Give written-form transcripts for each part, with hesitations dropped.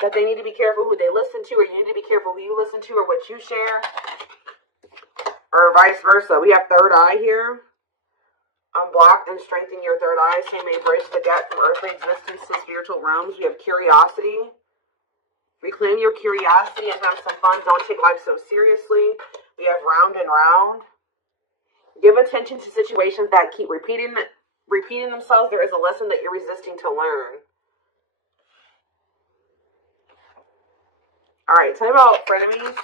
that they need to be careful who they listen to, or you need to be careful who you listen to or what you share, or vice versa. We have third eye here. Unblock and strengthen your third eye, so you may bridge the gap from earthly existence to spiritual realms. We have curiosity. Reclaim your curiosity and have some fun. Don't take life so seriously. We have round and round. Give attention to situations that keep repeating themselves. There is a lesson that you're resisting to learn. All right, tell me about frenemies.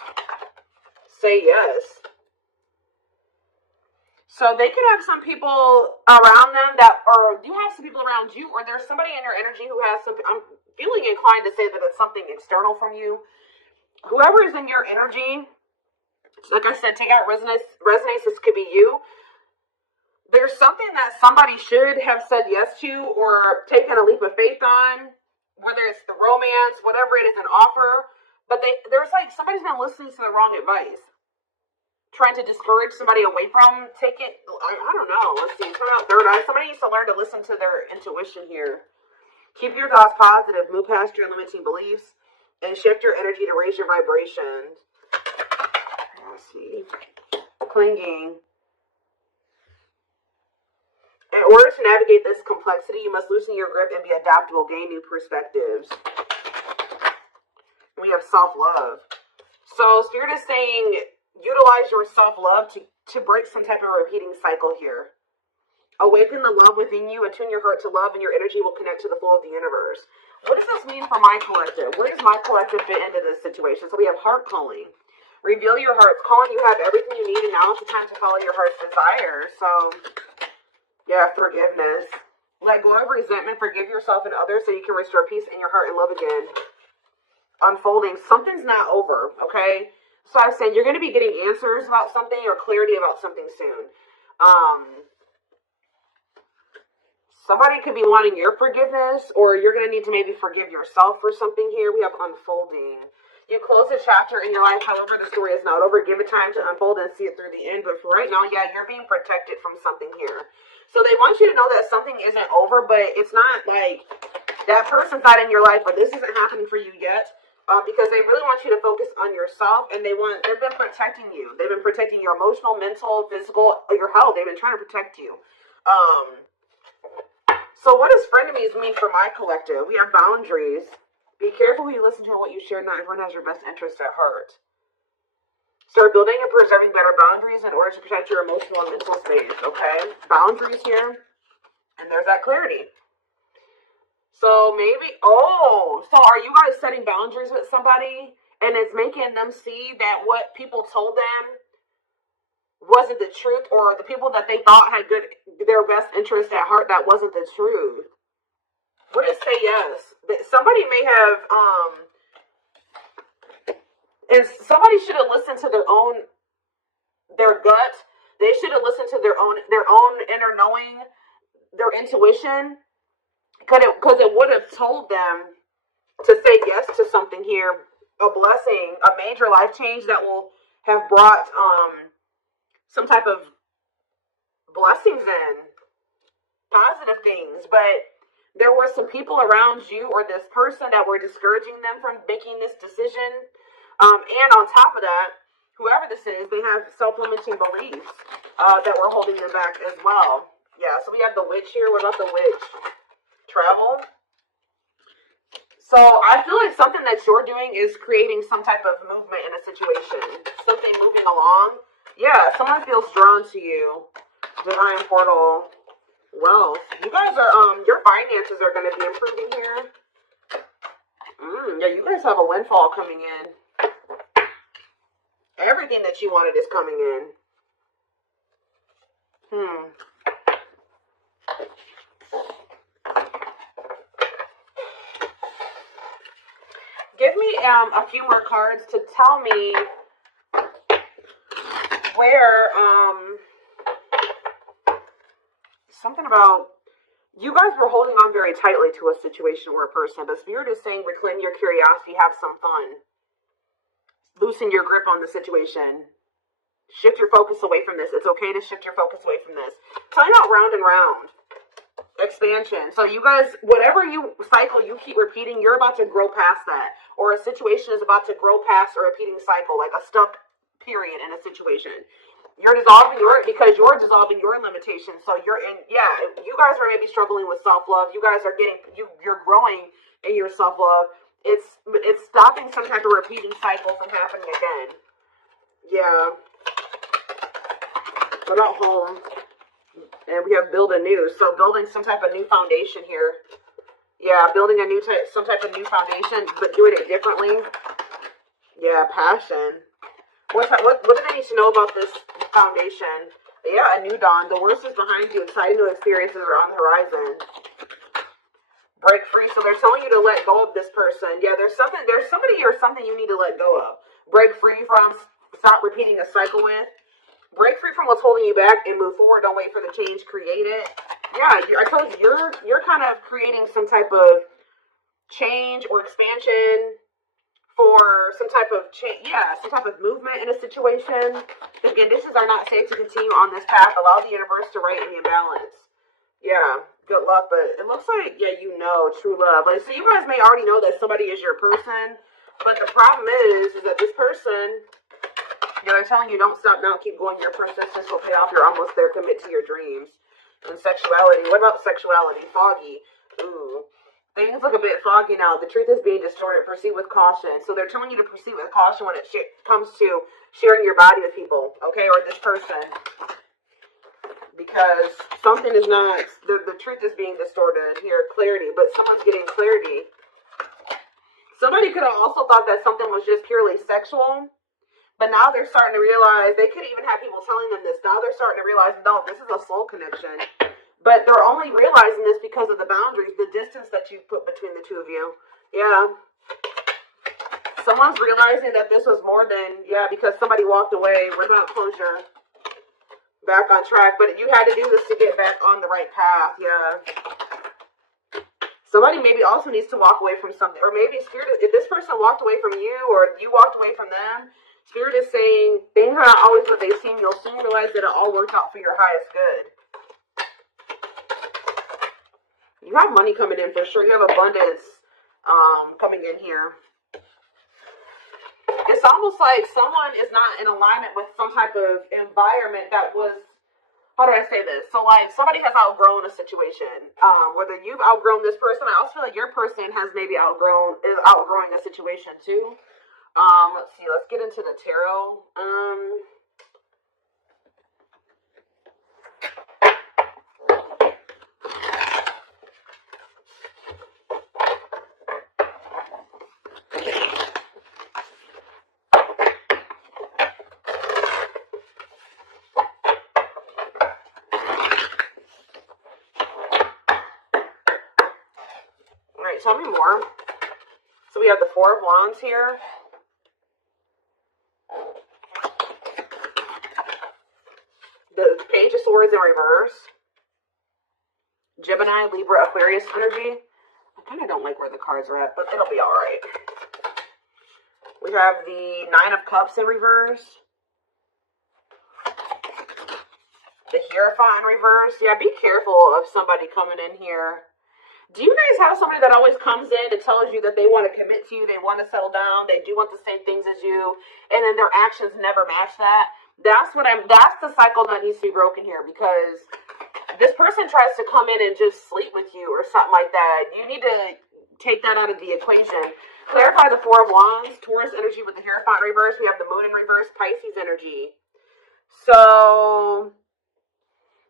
Say yes. So they could have some people around them that, or you have some people around you, or there's somebody in your energy who has some, I'm feeling inclined to say that it's something external from you. Whoever is in your energy, like I said, take out resonance. This could be you. There's something that somebody should have said yes to or taken a leap of faith on, whether it's the romance, whatever it is, an offer. But there's like somebody's been listening to the wrong advice, trying to discourage somebody away from, take it, I don't know. Let's see, turn out third eye. Somebody needs to learn to listen to their intuition here. Keep your thoughts positive, move past your limiting beliefs, and shift your energy to raise your vibrations. Let's see. Clinging. In order to navigate this complexity, you must loosen your grip and be adaptable, gain new perspectives. We have self-love. So Spirit is saying, utilize your self-love to break some type of repeating cycle here. Awaken the love within you, attune your heart to love, and your energy will connect to the flow of the universe. What does this mean for my collective? Where does my collective fit into this situation? So we have heart calling. Reveal your heart's calling. You have everything you need, and now is the time to follow your heart's desire. So, yeah, forgiveness. Let go of resentment. Forgive yourself and others so you can restore peace in your heart and love again. Unfolding. Something's not over, okay? So I'm saying you're going to be getting answers about something or clarity about something soon. Somebody could be wanting your forgiveness, or you're going to need to maybe forgive yourself for something here. We have unfolding. You close a chapter in your life, however, the story is not over. Give it time to unfold and see it through the end. But for right now, yeah, you're being protected from something here. So they want you to know that something isn't over, but it's not like that person's not in your life, but this isn't happening for you yet. Because they really want you to focus on yourself, and they've been protecting you. They've been protecting your emotional, mental, physical, your health. They've been trying to protect you. So what does frenemies mean for my collective? We have boundaries. Be careful who you listen to and what you share. Not everyone has your best interest at heart. Start building and preserving better boundaries in order to protect your emotional and mental space, okay? Boundaries here. And there's that clarity. So maybe, so are you guys setting boundaries with somebody and it's making them see that what people told them wasn't the truth, or the people that they thought had their best interest at heart, that wasn't the truth? What is say yes? Somebody may have, and somebody should have listened to their gut. They should have listened to their own inner knowing, their intuition, because it would have told them to say yes to something here, a blessing, a major life change that will have brought some type of blessings in, positive things. But there were some people around you or this person that were discouraging them from making this decision. And on top of that, whoever this is, they have self-limiting beliefs that were holding them back as well. Yeah, so we have the witch here. What about the witch? Travel. So I feel like something that you're doing is creating some type of movement in a situation. Something moving along. Yeah, someone feels drawn to you. Divine portal. Wealth. You guys are, your finances are going to be improving here. Yeah, you guys have a windfall coming in. Everything that you wanted is coming in. Give me a few more cards to tell me where, something about, you guys were holding on very tightly to a situation or a person, but Spirit is saying reclaim your curiosity, have some fun. Loosen your grip on the situation. Shift your focus away from this. It's okay to shift your focus away from this. Tell me about round and round. expansion. So you guys, whatever you cycle you keep repeating, you're about to grow past that. Or a situation is about to grow past a repeating cycle, like a stuck period in a situation. You're dissolving because you're dissolving your limitations. So you're in, yeah, you guys are maybe struggling with self-love. You guys are you're growing in your self-love. It's stopping some type of repeating cycle from happening again. Yeah. What about home? And we have build anew. So building some type of new foundation here. Yeah, building some type of new foundation, but doing it differently. Yeah, passion. What do they need to know about this foundation? Yeah, a new dawn. The worst is behind you. Exciting new experiences are on the horizon. Break free. So they're telling you to let go of this person. Yeah, there's somebody or something you need to let go of. Break free from. Stop repeating a cycle with. Break free from what's holding you back and move forward. Don't wait for the change. Create it. Yeah, I told you, you're kind of creating some type of change or expansion for some type of change, yeah, some type of movement in a situation. The conditions are not safe to continue on this path. Allow the universe to right any imbalance. Yeah, good luck, but it looks like, yeah, you know, true love. Like, so you guys may already know that somebody is your person, but the problem is that this person, you know, they're telling you don't stop now, keep going. Your persistence will pay off. You're almost there. Commit to your dreams. And sexuality. What about sexuality? Foggy. Ooh. Things look a bit foggy now. The truth is being distorted. Proceed with caution. So they're telling you to proceed with caution when it comes to sharing your body with people, okay, or this person. Because something is not, the truth is being distorted here. Clarity, but someone's getting clarity. Somebody could have also thought that something was just purely sexual, but now they're starting to realize, they could even have people telling them this. Now they're starting to realize, no, this is a soul connection. But they're only realizing this because of the boundaries, the distance that you put between the two of you. Yeah. Someone's realizing that this was more than, yeah, because somebody walked away. What about closure? Back on track. But you had to do this to get back on the right path. Yeah. Somebody maybe also needs to walk away from something. Or maybe Spirit, if this person walked away from you or you walked away from them, Spirit is saying things are not always what they seem. You'll soon realize that it all worked out for your highest good. You have money coming in for sure. You have abundance coming in here. It's almost like someone is not in alignment with some type of environment that was, how do I say this? So like somebody has outgrown a situation. Whether you've outgrown this person, I also feel like your person has maybe outgrowing a situation too. Let's see. Let's get into the tarot. Tell me more. So we have the Four of Wands here. The Page of Swords in reverse. Gemini, Libra, Aquarius energy. I kind of don't like where the cards are at, but it'll be alright. We have the Nine of Cups in reverse. The Hierophant in reverse. Yeah, be careful of somebody coming in here. Do you guys have somebody that always comes in and tells you that they want to commit to you, they want to settle down, they do want the same things as you, and then their actions never match that? That's the cycle that needs to be broken here, because this person tries to come in and just sleep with you or something like that. You need to take that out of the equation. Clarify the Four of Wands, Taurus energy with the Hierophant reverse. We have the Moon in reverse, Pisces energy. So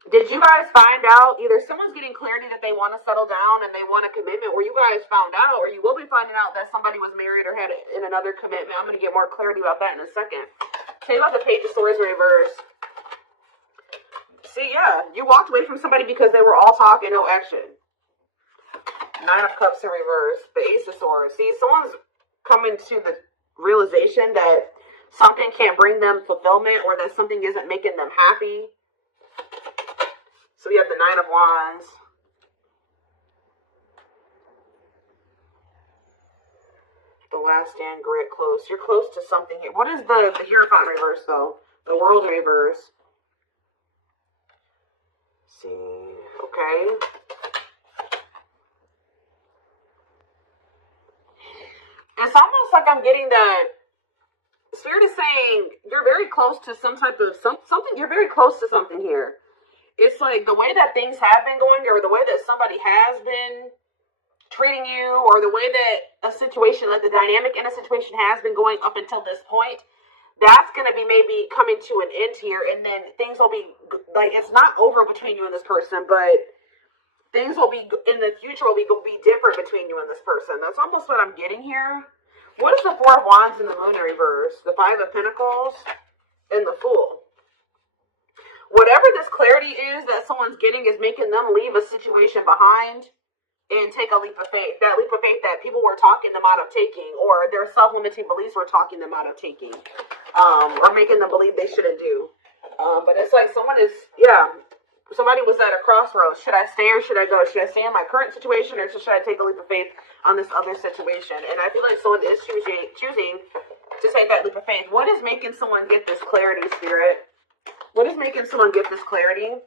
did you guys find out, either someone's getting clarity that they want to settle down and they want a commitment, or you guys found out, or you will be finding out that somebody was married or had in another commitment. I'm going to get more clarity about that in a second. Tell you about the Page of Swords reverse. See, yeah, you walked away from somebody because they were all talk and no action. Nine of Cups in reverse. The Ace of Swords. See, someone's coming to the realization that something can't bring them fulfillment, or that something isn't making them happy. So we have the Nine of Wands. The Last Stand, Grit, close. You're close to something here. What is the Hierophant reverse, though? The World reverse. Let's see. Okay. like I'm getting that Spirit is saying you're very close to some type of something. You're very close to something here. It's like the way that things have been going, or the way that somebody has been treating you, or the way that a situation, like the dynamic in a situation has been going up until this point, that's going to be maybe coming to an end here, and then things will be, like, it's not over between you and this person, but things will be, in the future, will be different between you and this person. That's almost what I'm getting here. What is the Four of Wands in the Moon in reverse? The Five of Pentacles and the Fool. Whatever this clarity is that someone's getting is making them leave a situation behind and take a leap of faith. That leap of faith that people were talking them out of taking, or their self-limiting beliefs were talking them out of taking, or making them believe they shouldn't do. But it's like somebody was at a crossroads. Should I stay or should I go? Should I stay in my current situation, or should I take a leap of faith on this other situation? And I feel like someone is choosing to take that leap of faith. What is making someone get this clarity, Spirit? What is making someone get this clarity?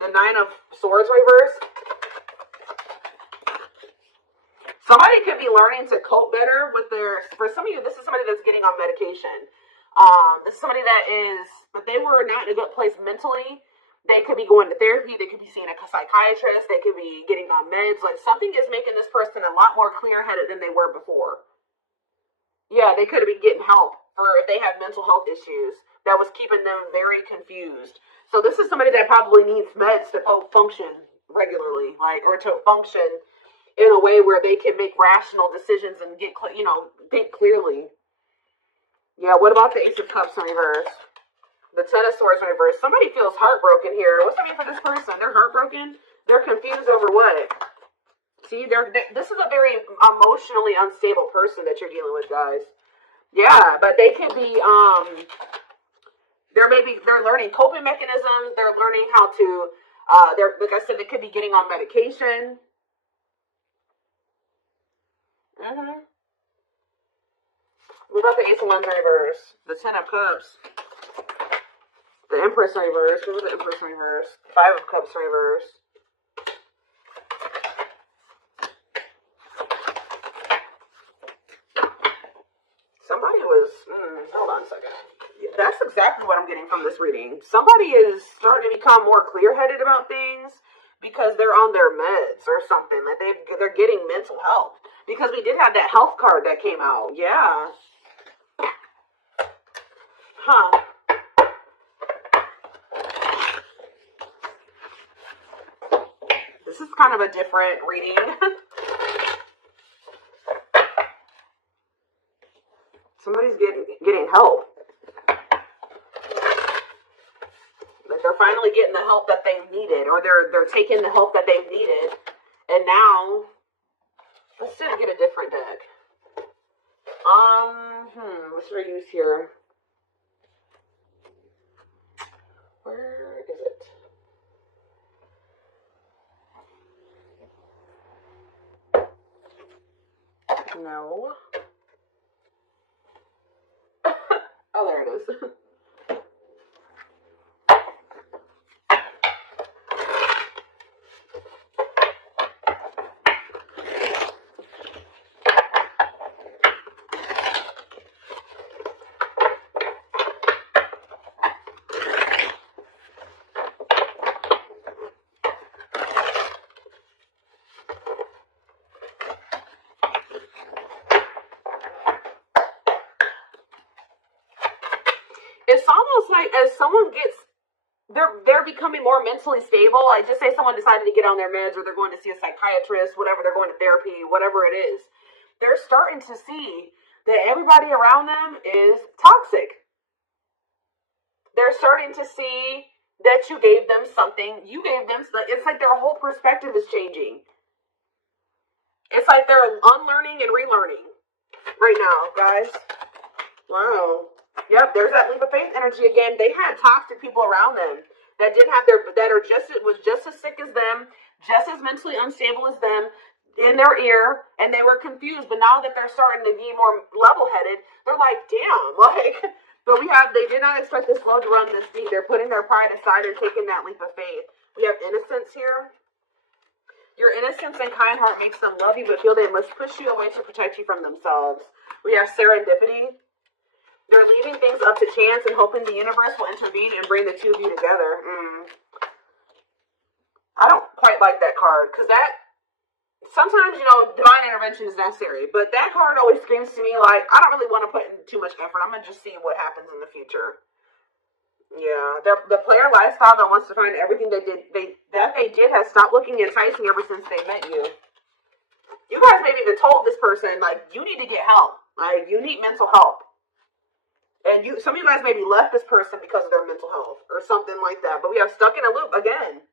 The Nine of Swords reverse. Somebody could be learning to cope better with for some of you, this is somebody that's getting on medication. This is somebody that is, but they were not in a good place mentally. They could be going to therapy. They could be seeing a psychiatrist. They could be getting on meds. Like, something is making this person a lot more clear-headed than they were before. Yeah, they could have been getting help for if they have mental health issues that was keeping them very confused. So this is somebody that probably needs meds to function regularly, like, or to function in a way where they can make rational decisions and get, think clearly. Yeah, what about the Ace of Cups in reverse? The Ten of Swords in reverse. Somebody feels heartbroken here. What's that mean for this person? They're heartbroken? They're confused over what? See, this is a very emotionally unstable person that you're dealing with, guys. Yeah, but they could be, they're learning coping mechanisms. They're learning how to, like I said, they could be getting on medication. What about the Ace of Wands in reverse? The Ten of Cups. The Empress in reverse. What was the Empress in reverse? Five of Cups in reverse. Somebody was, hold on a second. That's exactly what I'm getting from this reading. Somebody is starting to become more clear-headed about things because they're on their meds or something. Like they're getting mental help. Because we did have that health card that came out. Yeah. Huh. This is kind of a different reading. Somebody's getting help. Like they're finally getting the help that they needed, or they're taking the help that they've needed, and now let's get a different deck. What should I use here? Where is it? No. Oh, there it is. It's almost like as someone gets, they're becoming more mentally stable. Like, just say someone decided to get on their meds, or they're going to see a psychiatrist, whatever, they're going to therapy, whatever it is. They're starting to see that everybody around them is toxic. They're starting to see that you gave them something. You gave them, it's like their whole perspective is changing. It's like they're unlearning and relearning right now, guys. Wow. Yep, there's that leap of faith energy again. They had toxic people around them that didn't have was just as sick as them, just as mentally unstable as them, in their ear, and they were confused. But now that they're starting to be more level-headed, they're like, damn, but they did not expect this flow to run this deep. They're putting their pride aside and taking that leap of faith. We have innocence here. Your innocence and kind heart makes them love you, but feel they must push you away to protect you from themselves. We have serendipity. They're leaving things up to chance and hoping the universe will intervene and bring the two of you together. I don't quite like that card, because that, sometimes, you know, divine intervention is necessary, but that card always screams to me like, I don't really want to put in too much effort. I'm going to just see what happens in the future. Yeah, the player lifestyle that wants to find everything they did has stopped looking enticing ever since they met you. You guys maybe even told this person, like, you need to get help. Like, you need mental help. And some of you guys maybe left this person because of their mental health or something like that. But we have stuck in a loop again.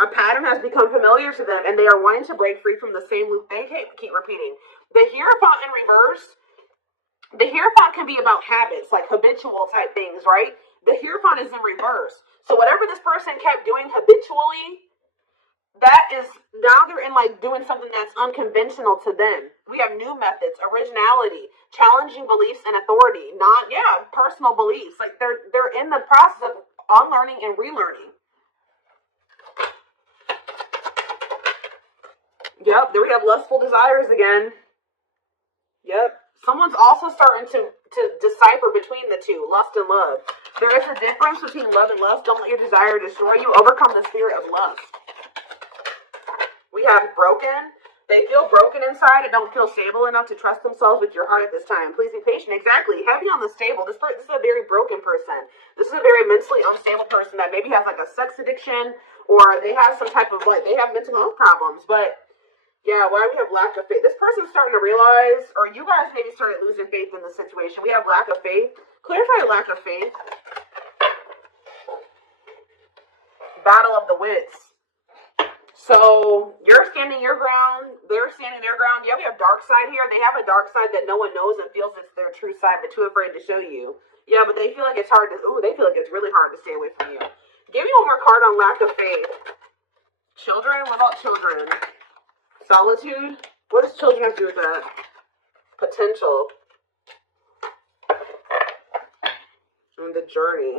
A pattern has become familiar to them, and they are wanting to break free from the same loop they keep repeating. The Hierophant in reverse, the Hierophant can be about habits, like habitual type things, right? The Hierophant is in reverse. So whatever this person kept doing habitually, that is, now they're in like doing something that's unconventional to them. We have new methods, originality, challenging beliefs and authority, personal beliefs. Like they're in the process of unlearning and relearning. Yep, there we have lustful desires again. Yep. Someone's also starting to decipher between the two, lust and love. There is a difference between love and lust. Don't let your desire destroy you. Overcome the spirit of lust. We have broken. They feel broken inside and don't feel stable enough to trust themselves with your heart at this time. Please be patient. Exactly. Heavy on the stable. This is a very broken person. This is a very mentally unstable person that maybe has like a sex addiction, or they have some type of they have mental health problems. But yeah, why we have lack of faith? This person's starting to realize, or you guys maybe started losing faith in the situation. We have lack of faith. Clarify lack of faith. Battle of the wits. So you're standing your ground, they're standing their ground. Yeah, we have dark side here. They have a dark side that no one knows and feels it's their true side, but too afraid to show you. Yeah, but they feel like it's hard to, they feel like it's really hard to stay away from you. Give me one more card on lack of faith. Children? What about children? Solitude? What does children have to do with that? Potential. And the journey.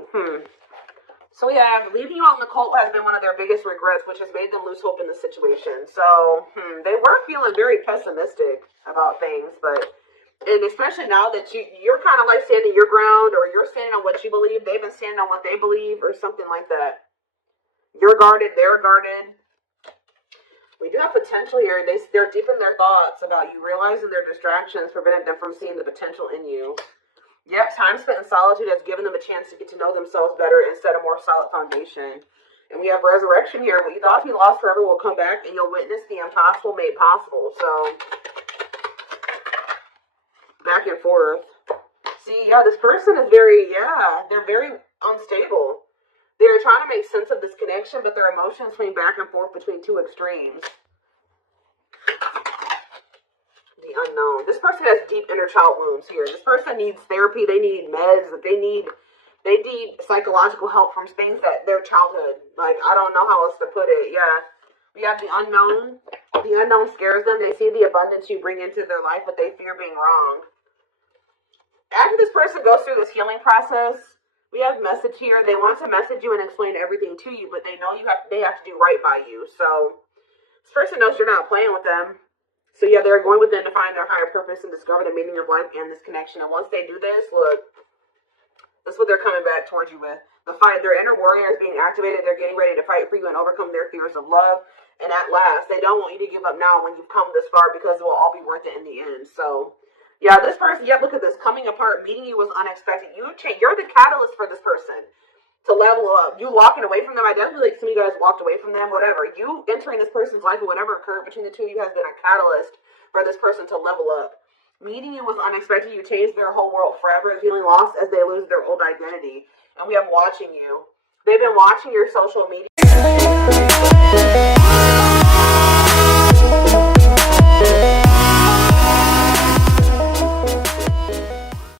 So yeah, leaving you out in the cold has been one of their biggest regrets, which has made them lose hope in the situation. So they were feeling very pessimistic about things, and especially now that you're kind of like standing your ground, or you're standing on what you believe, they've been standing on what they believe, or something like that. You're guarded, they're guarded. We do have potential here. They're deep in their thoughts about you, realizing their distractions prevented them from seeing the potential in you. Yep, time spent in solitude has given them a chance to get to know themselves better and set a more solid foundation. And we have resurrection here. What you thought you lost forever will come back, and you'll witness the impossible made possible. So, back and forth. See, yeah, this person is they're very unstable. They're trying to make sense of this connection, but their emotions swing back and forth between two extremes. The unknown. This person has deep inner child wounds here. This person needs therapy. They need meds. They need psychological help from things that their childhood. Like, I don't know how else to put it. Yeah. We have the unknown. The unknown scares them. They see the abundance you bring into their life, but they fear being wrong. After this person goes through this healing process, we have message here. They want to message you and explain everything to you, but they know they have to do right by you. So this person knows you're not playing with them. So yeah, they're going within to find their higher purpose and discover the meaning of life and this connection. And once they do this, look, this is what they're coming back towards you with. The fight, their inner warrior is being activated. They're getting ready to fight for you and overcome their fears of love. And at last, they don't want you to give up now when you've come this far, because it will all be worth it in the end. So yeah, this person, look at this. Coming apart, meeting you was unexpected. You're the catalyst for this person to level up. You walking away from them, I definitely like some of you guys walked away from them, whatever. You entering this person's life or whatever occurred between the two of you has been a catalyst for this person to level up. Meeting you was unexpected. You changed their whole world forever, feeling lost as they lose their old identity. And we have watching you. They've been watching your social media.